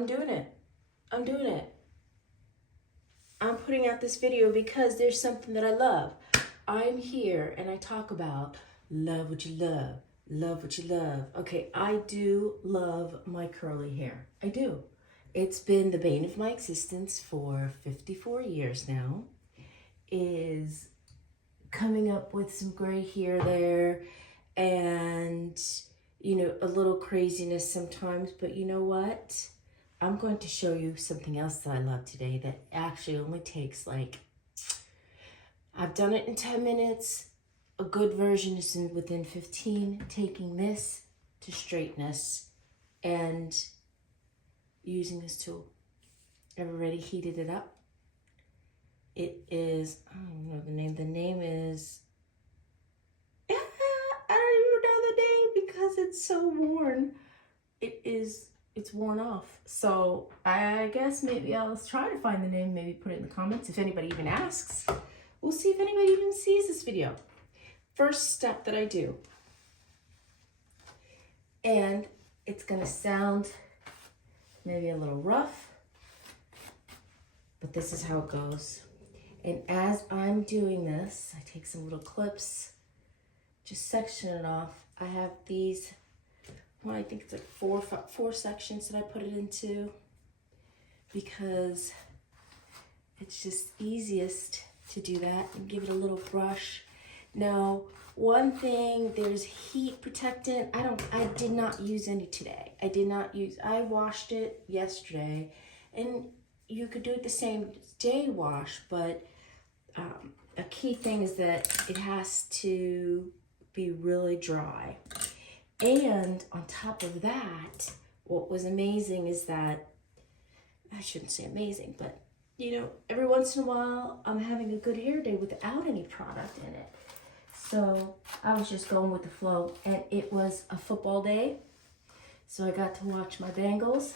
I'm doing it. I'm doing it. I'm putting out this video because there's something that I love. I'm here and I talk about love what you love. Love what you love. Okay, I do love my curly hair. I do. It's been the bane of my existence for 54 years now. Is coming up with some gray here there and, you know, a little craziness sometimes. But you know what? I'm going to show you something else that I love today that actually only takes I've done it in 10 minutes. A good version is within 15, taking this to straightness and using this tool. I've already heated it up. It is, I don't know the name. The name is, I don't even know the name because it's so worn. It's worn off. So I guess maybe I'll try to find the name, maybe put it in the comments if anybody even asks. We'll see if anybody even sees this video. First step that I do, and it's gonna sound maybe a little rough, but this is how it goes. And as I'm doing this, I take some little clips, just section it off. I have these, well, I think it's like four sections that I put it into because it's just easiest to do that and give it a little brush. Now, one thing, there's heat protectant. I did not use any today. I washed it yesterday, and you could do it the same day wash, but a key thing is that it has to be really dry. And on top of that, what was amazing is that, I shouldn't say amazing, but you know, every once in a while, I'm having a good hair day without any product in it. So I was just going with the flow, and it was a football day. So I got to watch my Bengals.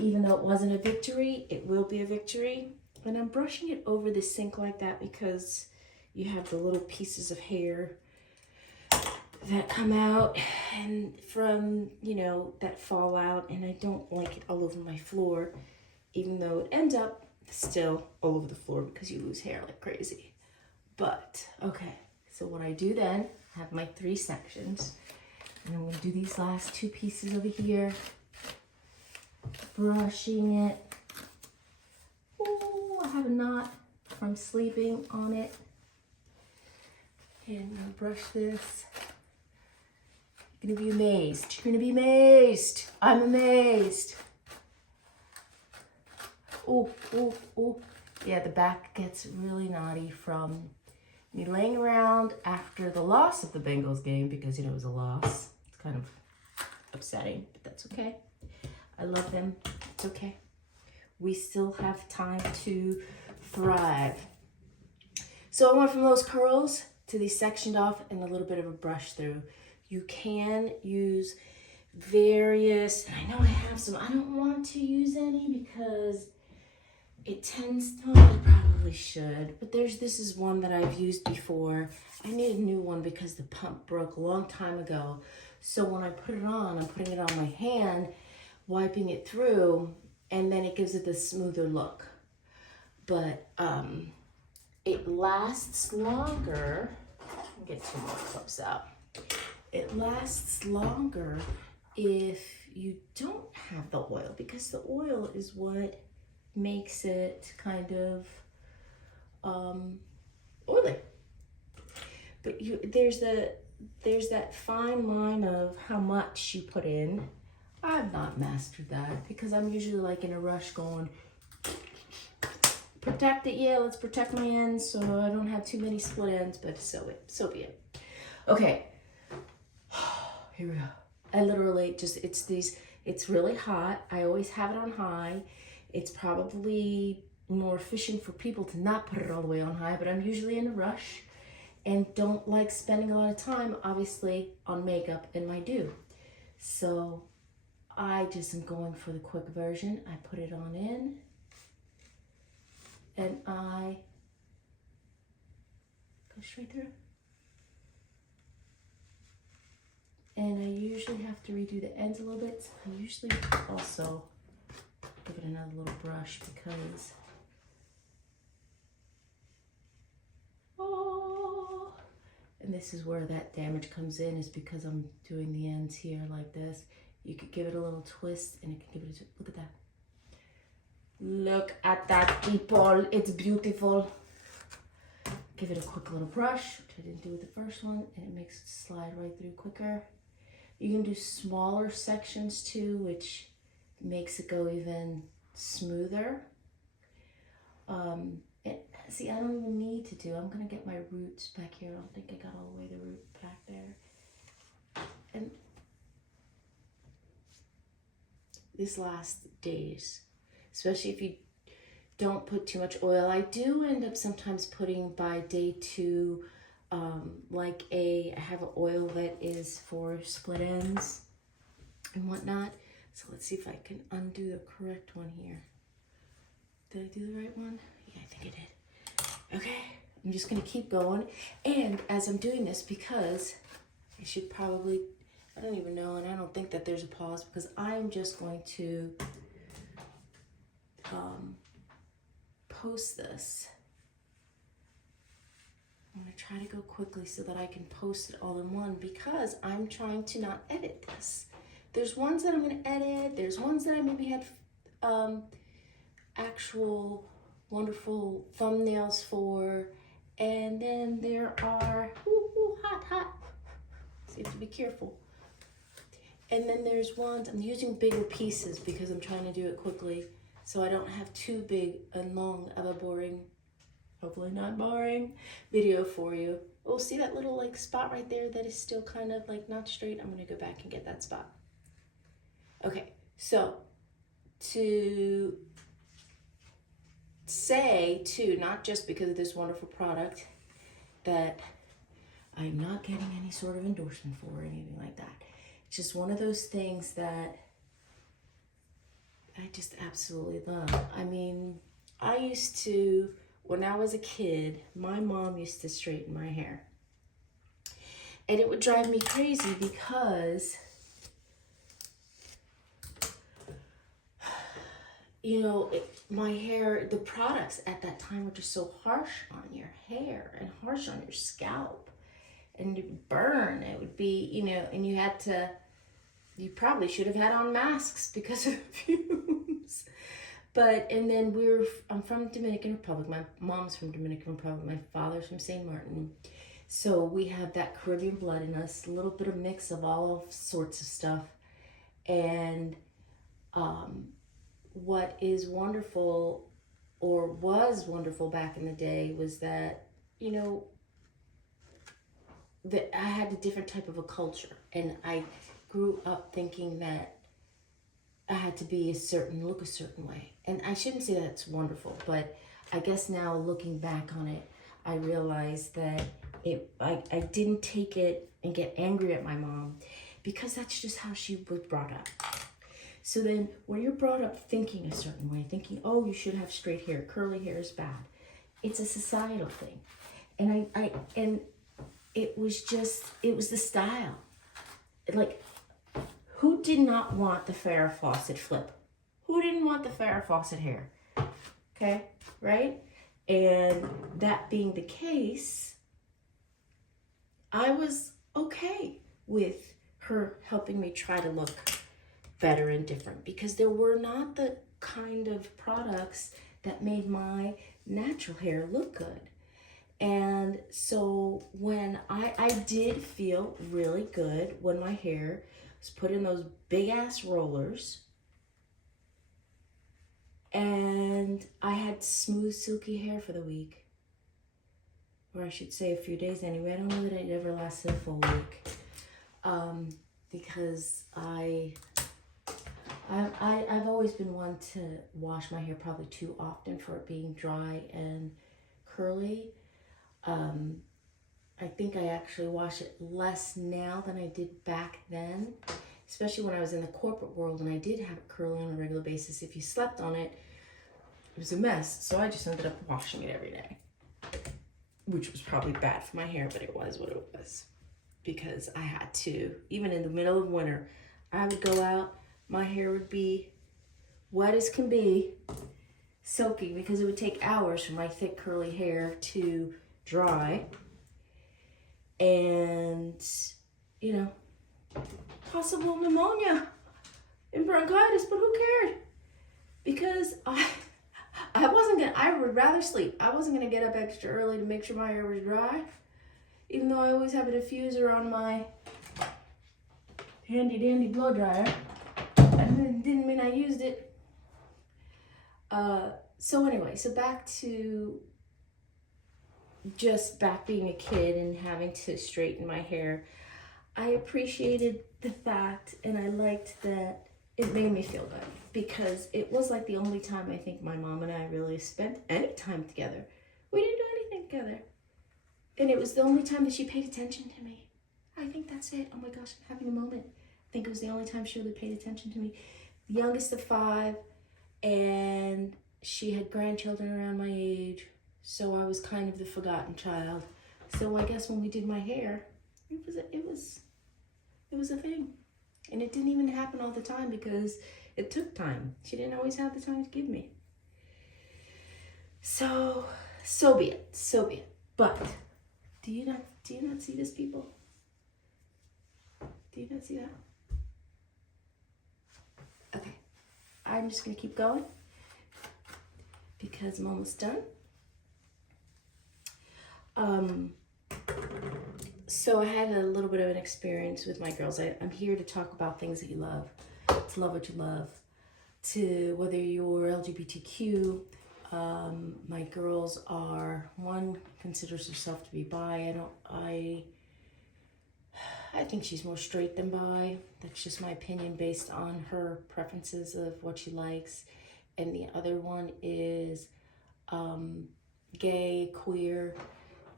Even though it wasn't a victory, it will be a victory. And I'm brushing it over the sink like that because you have the little pieces of hair that come out and from, you know, that fall out, and I don't like it all over my floor, even though it ends up still all over the floor because you lose hair like crazy. But, okay, so what I do then, I have my 3 sections, and I'm gonna do these last 2 pieces over here, brushing it. Oh, I have a knot from sleeping on it. And I'm gonna brush this. You're gonna be amazed. You're gonna be amazed. I'm amazed. Oh, oh, oh. Yeah, the back gets really knotty from me laying around after the loss of the Bengals game because, you know, it was a loss. It's kind of upsetting, but that's okay. I love them. It's okay. We still have time to thrive. So I went from those curls to these sectioned off and a little bit of a brush through. You can use various, and I know I have some. I don't want to use any because it tends, well, I probably should, but this is one that I've used before. I need a new one because the pump broke a long time ago. So when I put it on, I'm putting it on my hand, wiping it through, and then it gives it this smoother look. But it lasts longer. I'll get 2 more clips out. It lasts longer if you don't have the oil, because the oil is what makes it kind of oily. But there's that fine line of how much you put in. I've not mastered that because I'm usually like in a rush going, protect it, yeah, let's protect my ends so I don't have too many split ends, but so be it. Okay, here we go. I literally just, it's really hot. I always have it on high. It's probably more efficient for people to not put it all the way on high, but I'm usually in a rush and don't like spending a lot of time, obviously, on makeup in my do. So I just am going for the quick version. I put it on in, and I go straight through. And I usually have to redo the ends a little bit. I usually also give it another little brush because, oh, and this is where that damage comes in, is because I'm doing the ends here like this. You could give it a little twist and it can give it a, look at that. Look at that, people, it's beautiful. Give it a quick little brush, which I didn't do with the first one, and it makes it slide right through quicker. You can do smaller sections too, which makes it go even smoother. See, I don't even need to do, I'm gonna get my roots back here. I don't think I got all the way the root back there. And this lasts days, especially if you don't put too much oil. I do end up sometimes putting by day 2, I have an oil that is for split ends and whatnot. So let's see if I can undo the correct one here. Did I do the right one? Yeah, I think I did. Okay, I'm just gonna keep going. And as I'm doing this, because I should probably, I don't even know, and I don't think that there's a pause, because I'm just going to post this. I'm gonna try to go quickly so that I can post it all in one, because I'm trying to not edit this. There's ones that I'm gonna edit, there's ones that I maybe had actual wonderful thumbnails for, and then there are, hot, so you have to be careful. And then there's ones, I'm using bigger pieces because I'm trying to do it quickly, so I don't have too big and long of a boring, hopefully not boring, video for you. Oh, see that little like spot right there that is still kind of like not straight? I'm gonna go back and get that spot. Okay, so to say too, not just because of this wonderful product that I'm not getting any sort of endorsement for or anything like that. It's just one of those things that I just absolutely love. I mean, I used to, when I was a kid, my mom used to straighten my hair. And it would drive me crazy because, you know, my hair, the products at that time were just so harsh on your hair and harsh on your scalp. And it would burn. It would be, you know, and you had to, you probably should have had on masks because of the fumes. But, and then I'm from Dominican Republic. My mom's from Dominican Republic. My father's from St. Martin. So we have that Caribbean blood in us, a little bit of mix of all sorts of stuff. And what is wonderful, or was wonderful back in the day, was that, you know, that I had a different type of a culture. And I grew up thinking that I had to be look a certain way. And I shouldn't say that's wonderful, but I guess now looking back on it, I realized that I didn't take it and get angry at my mom, because that's just how she was brought up. So then when you're brought up thinking a certain way, thinking, oh, you should have straight hair, curly hair is bad. It's a societal thing. And and it was the style. Like, who did not want the Farrah Fawcett flip? Who didn't want the Farrah Fawcett hair? Okay, right? And that being the case, I was okay with her helping me try to look better and different, because there were not the kind of products that made my natural hair look good. And so when I did feel really good when my hair was put in those big ass rollers and I had smooth silky hair for the week, or I should say a few days anyway. I don't know that I'd ever lasted a full week, because I've always been one to wash my hair probably too often for it being dry and curly. I think I actually wash it less now than I did back then, especially when I was in the corporate world and I did have it curly on a regular basis. If you slept on it, it was a mess. So I just ended up washing it every day, which was probably bad for my hair, but it was what it was, because I had to, even in the middle of winter, I would go out, my hair would be wet as can be, soaking, because it would take hours for my thick curly hair to dry. And, you know, possible pneumonia and bronchitis, but who cared? Because I would rather sleep. I wasn't gonna get up extra early to make sure my hair was dry, even though I always have a diffuser on my handy dandy blow dryer. That didn't mean I used it. So anyway, so back being a kid and having to straighten my hair. I appreciated the fact, and I liked that it made me feel good, because it was like the only time I think my mom and I really spent any time together. We didn't do anything together. And it was the only time that she paid attention to me. I think that's it. Oh my gosh, I'm having a moment. I think it was the only time she really paid attention to me. The youngest of 5, and she had grandchildren around my age, so I was kind of the forgotten child. So I guess when we did my hair, it was a thing. And it didn't even happen all the time because it took time. She didn't always have the time to give me. So be it. But do you not see this, people? Do you not see that? Okay, I'm just gonna keep going because I'm almost done. So I had a little bit of an experience with my girls. I'm here to talk about things that you love, to love what you love, to whether you're LGBTQ. My girls are, one considers herself to be bi. I think she's more straight than bi. That's just my opinion based on her preferences of what she likes. And the other one is gay, queer,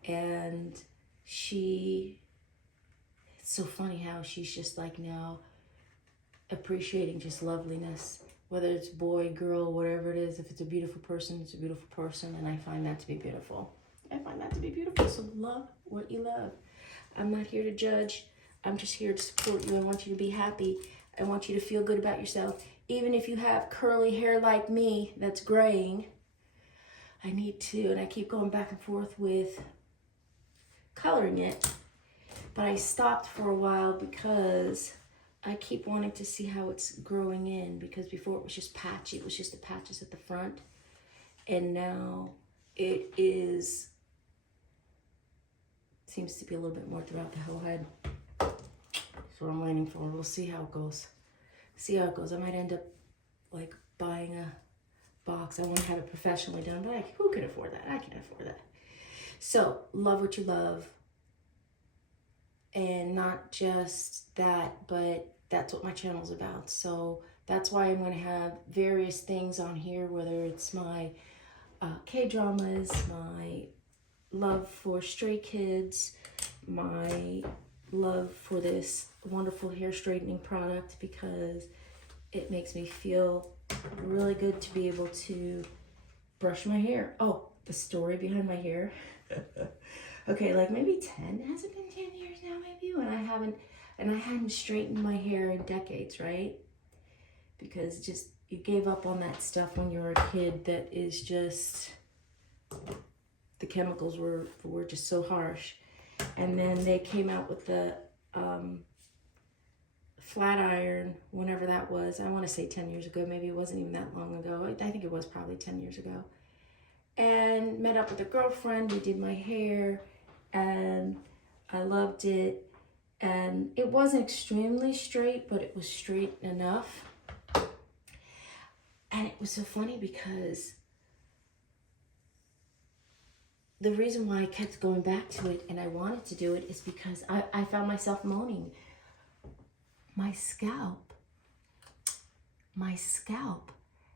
and it's so funny how she's just like now appreciating just loveliness, whether it's boy, girl, whatever it is. If it's a beautiful person, it's a beautiful person, and I find that to be beautiful. So love what you love. I'm not here to judge. I'm just here to support you. I want you to be happy. I want you to feel good about yourself. Even if you have curly hair like me that's graying, I need to, and I keep going back and forth with coloring it, but I stopped for a while because I keep wanting to see how it's growing in, because before it was just patchy. It was just the patches at the front, and now it seems to be a little bit more throughout the whole head. That's what I'm waiting for. We'll see how it goes. I might end up like buying a box. I want to have it professionally done, but who can afford that? I can afford that. So love what you love, and not just that, but that's what my channel's about. So that's why I'm going to have various things on here, whether it's my K-dramas, my love for stray kids, my love for this wonderful hair straightening product, because it makes me feel really good to be able to brush my hair. Oh, the story behind my hair. Okay, like maybe 10, has it been 10 years now maybe, when I hadn't straightened my hair in decades, right? Because just, you gave up on that stuff when you were a kid. That is just, the chemicals were just so harsh. And then they came out with the flat iron, whenever that was. I want to say 10 years ago. Maybe it wasn't even that long ago. I think it was probably 10 years ago. And met up with a girlfriend. We did my hair, and I loved it. And it wasn't extremely straight, but it was straight enough. And it was so funny because the reason why I kept going back to it and I wanted to do it is because I found myself moaning. My scalp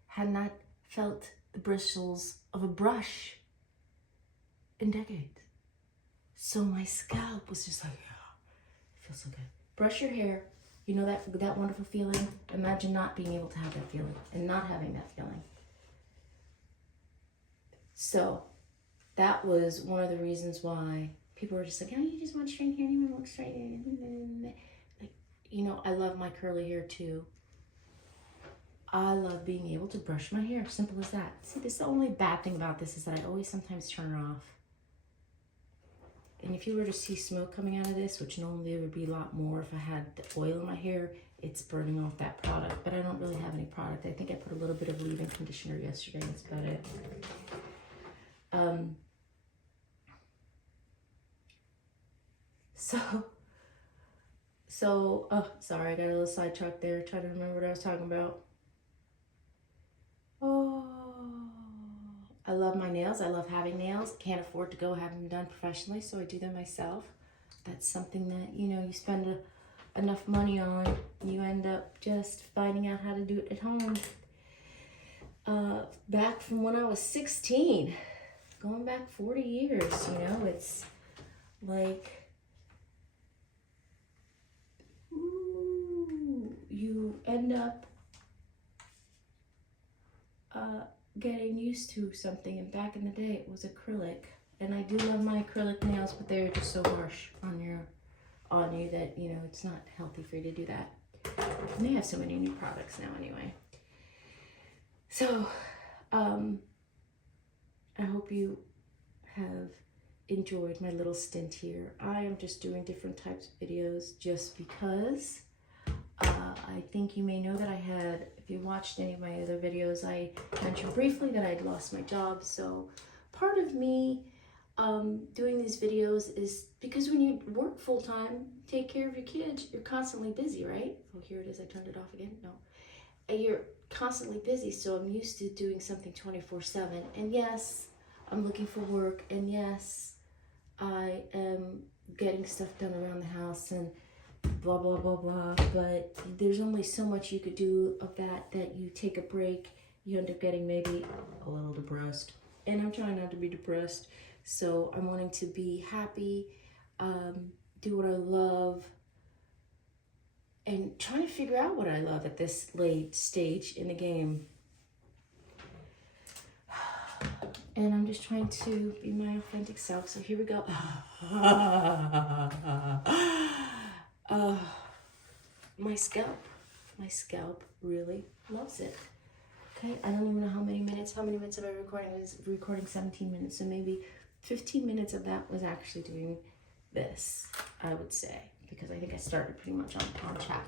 had not felt the bristles of a brush in decades. So my scalp was just like, oh, it feels so good. Brush your hair. You know that wonderful feeling? Imagine not being able to have that feeling and not having that feeling. So that was one of the reasons why people were just like, oh, you just want straight hair, you want to look straight. Like, you know, I love my curly hair too. I love being able to brush my hair. Simple as that. See, this is the only bad thing about this is that I always sometimes turn it off. And if you were to see smoke coming out of this, which normally there would be a lot more if I had the oil in my hair, it's burning off that product. But I don't really have any product. I think I put a little bit of leave-in conditioner yesterday. That's about it. Oh, sorry, I got a little sidetracked there. Trying to remember what I was talking about. Oh, I love my nails. I love having nails. Can't afford to go have them done professionally, so I do them myself. That's something that, you know, you spend enough money on, you end up just finding out how to do it at home. Back from when I was 16, going back 40 years, you know, it's like, ooh, you end up getting used to something. And back in the day, it was acrylic. And I do love my acrylic nails, but they're just so harsh on you that, you know, it's not healthy for you to do that. And they have so many new products now anyway. So, I hope you have enjoyed my little stint here. I am just doing different types of videos just because I think you may know that I had, if you watched any of my other videos, I mentioned briefly that I'd lost my job. So part of me doing these videos is because when you work full-time, take care of your kids, you're constantly busy, right? Oh, here it is. I turned it off again. No. And you're constantly busy, so I'm used to doing something 24/7. And yes, I'm looking for work, and yes, I am getting stuff done around the house and blah, blah, blah, blah. But there's only so much you could do of that you take a break, you end up getting maybe a little depressed. And I'm trying not to be depressed. So I'm wanting to be happy, do what I love, and trying to figure out what I love at this late stage in the game. And I'm just trying to be my authentic self. So here we go. My scalp really loves it. Okay, I don't even know how many minutes am I recording? I was recording 17 minutes, so maybe 15 minutes of that was actually doing this, I would say, because I think I started pretty much on chat.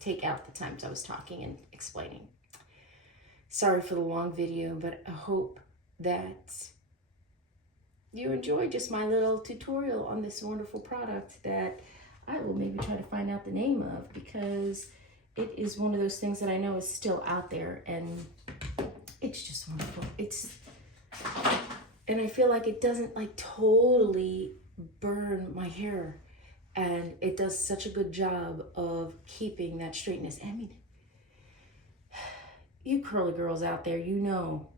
Take out the times I was talking and explaining. Sorry for the long video, but I hope that you enjoyed just my little tutorial on this wonderful product that I will maybe try to find out the name of, because it is one of those things that I know is still out there, and it's just wonderful. And I feel like it doesn't like totally burn my hair, and it does such a good job of keeping that straightness. I mean, you curly girls out there, you know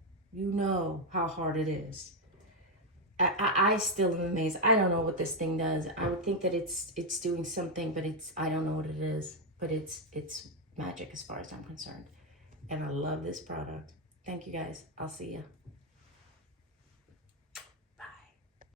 how hard it is. I still am amazed. I don't know what this thing does. I would think that it's doing something, but I don't know what it is. But it's magic as far as I'm concerned. And I love this product. Thank you guys. I'll see ya.